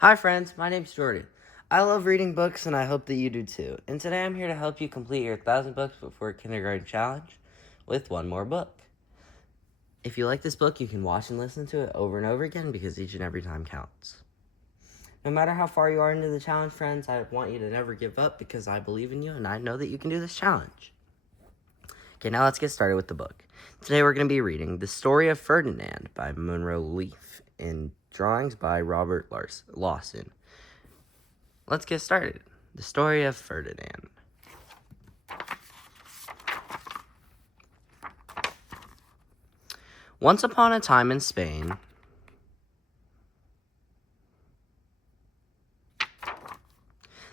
Hi friends, my name's Jordan. I love reading books and I hope that you do too. And today I'm here to help you complete your 1,000 books before kindergarten challenge with one more book. If you like this book, you can watch and listen to it over and over again because each and every time counts. No matter how far you are into the challenge, friends, I want you to never give up because I believe in you and I know that you can do this challenge. Okay, now let's get started with the book. Today we're going to be reading The Story of Ferdinand by Munro Leaf and drawings by Robert Lawson. Let's get started. The Story of Ferdinand. Once upon a time in Spain,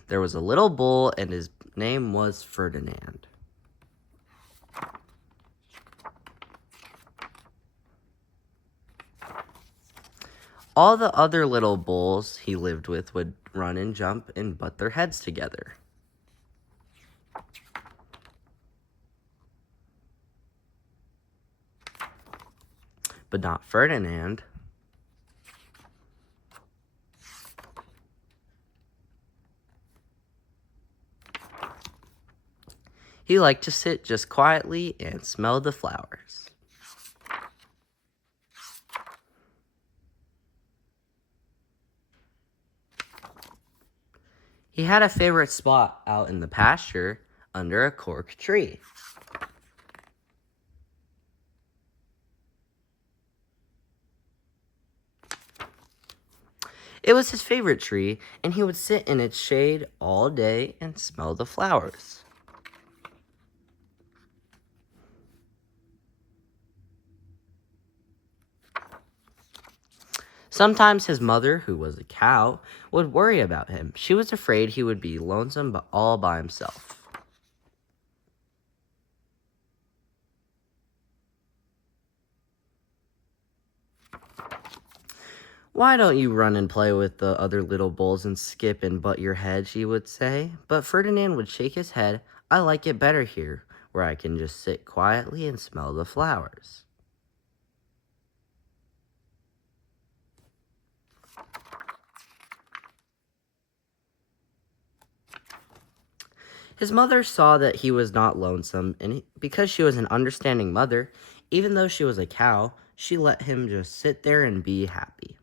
there was a little bull and his name was Ferdinand. All the other little bulls he lived with would run and jump and butt their heads together. But not Ferdinand. He liked to sit just quietly and smell the flowers. He had a favorite spot out in the pasture under a cork tree. It was his favorite tree, and he would sit in its shade all day and smell the flowers. Sometimes his mother, who was a cow, would worry about him. She was afraid he would be lonesome all by himself. "Why don't you run and play with the other little bulls and skip and butt your head?" she would say. But Ferdinand would shake his head. "I like it better here, where I can just sit quietly and smell the flowers." His mother saw that he was not lonesome, and because she was an understanding mother, even though she was a cow, she let him just sit there and be happy.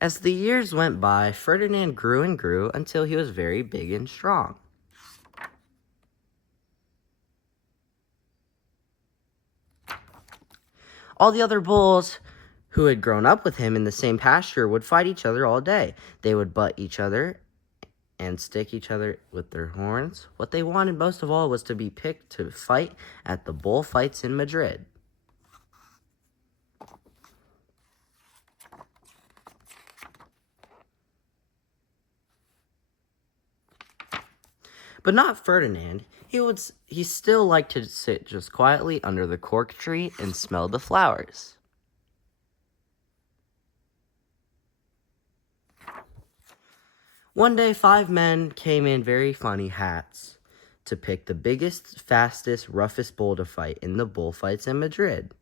As the years went by, Ferdinand grew and grew until he was very big and strong. All the other bulls who had grown up with him in the same pasture would fight each other all day. They would butt each other and stick each other with their horns. What they wanted most of all was to be picked to fight at the bullfights in Madrid. But not Ferdinand. He still liked to sit just quietly under the cork tree and smell the flowers. One day, 5 men came in very funny hats to pick the biggest, fastest, roughest bull to fight in the bullfights in Madrid.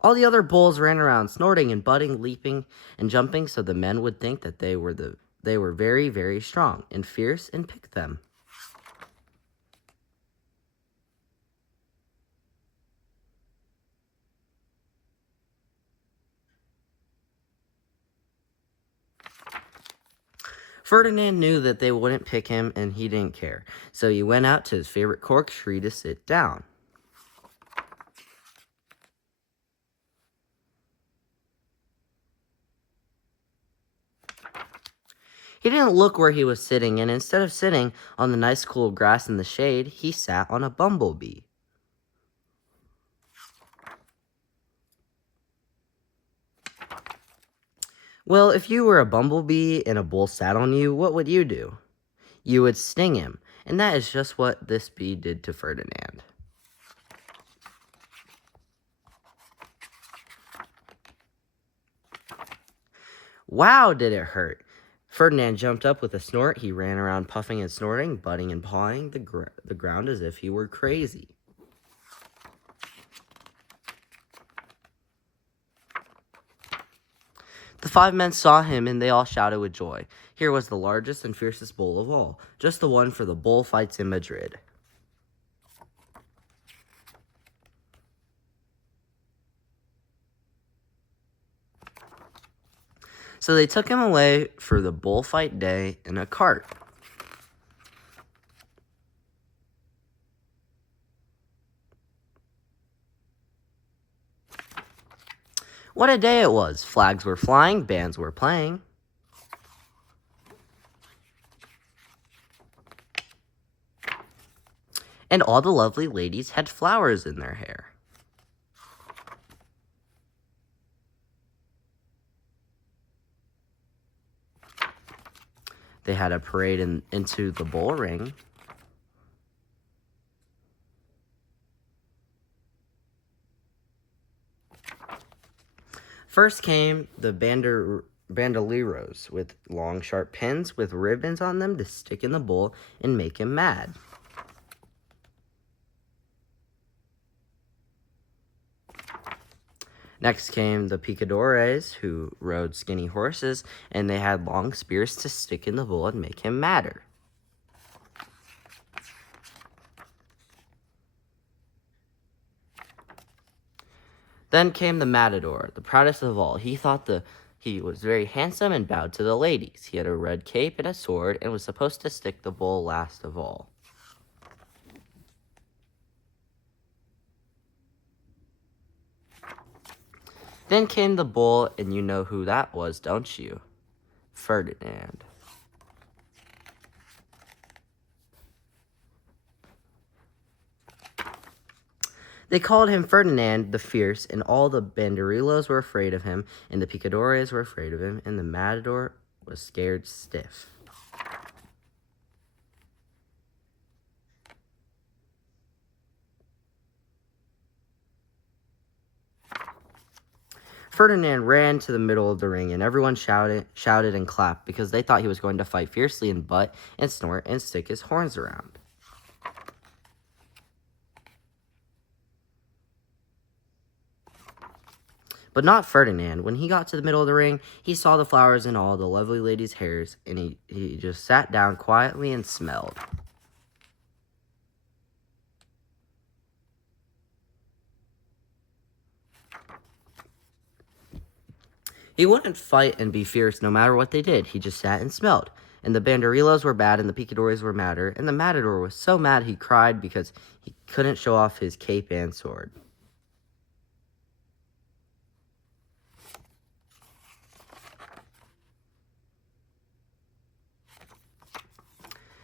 All the other bulls ran around, snorting and butting, leaping and jumping, so the men would think that they were very, very strong and fierce and picked them. Ferdinand knew that they wouldn't pick him, and he didn't care, so he went out to his favorite cork tree to sit down. He didn't look where he was sitting, and instead of sitting on the nice cool grass in the shade, he sat on a bumblebee. Well, if you were a bumblebee and a bull sat on you, what would you do? You would sting him, and that is just what this bee did to Ferdinand. Wow, did it hurt! Ferdinand jumped up with a snort. He ran around puffing and snorting, butting and pawing the ground as if he were crazy. The 5 men saw him, and they all shouted with joy. Here was the largest and fiercest bull of all, just the one for the bullfights in Madrid. So they took him away for the bullfight day in a cart. What a day it was! Flags were flying, bands were playing. And all the lovely ladies had flowers in their hair. They had a parade into the bull ring. First came the bandoleros with long, sharp pins with ribbons on them to stick in the bull and make him mad. Next came the picadores, who rode skinny horses, and they had long spears to stick in the bull and make him madder. Then came the matador, the proudest of all. He thought he was very handsome and bowed to the ladies. He had a red cape and a sword and was supposed to stick the bull last of all. Then came the bull, and you know who that was, don't you? Ferdinand. They called him Ferdinand the Fierce, and all the banderillos were afraid of him, and the picadores were afraid of him, and the matador was scared stiff. Ferdinand ran to the middle of the ring, and everyone shouted and clapped because they thought he was going to fight fiercely and butt and snort and stick his horns around. But not Ferdinand. When he got to the middle of the ring, he saw the flowers in all the lovely ladies' hairs, and he just sat down quietly and smelled. He wouldn't fight and be fierce no matter what they did. He just sat and smelled. And the banderillos were bad, and the picadores were madder, and the matador was so mad he cried because he couldn't show off his cape and sword.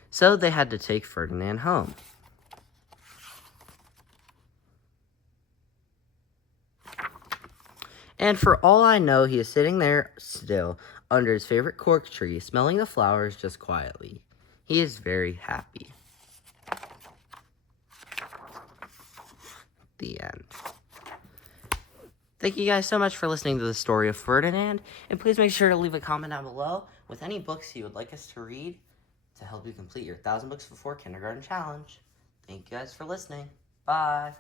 So they had to take Ferdinand home. And for all I know, he is sitting there still under his favorite cork tree, smelling the flowers just quietly. He is very happy. The end. Thank you guys so much for listening to the story of Ferdinand, and please make sure to leave a comment down below with any books you would like us to read to help you complete your 1,000 Books Before Kindergarten challenge. Thank you guys for listening. Bye.